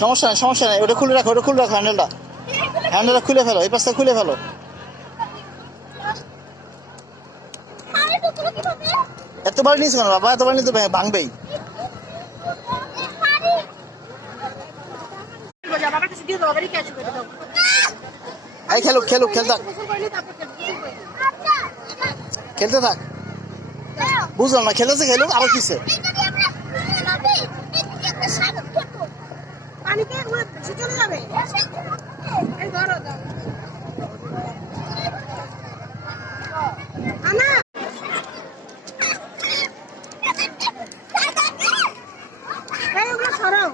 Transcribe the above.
সমস্যা নাই, ওটা খুলে রাখো, হ্যান্ডেলটা খুলে ফেলো, এই পাশটা খুলে ফেলো। এতবার নিয়েছো কেন বাবা? এতবার নিয়ে তো ভাঙবেই। এই খেলতে থাক। বুঝলাম না, খেলতেছে খেলুক, আবার কিসে? সরাও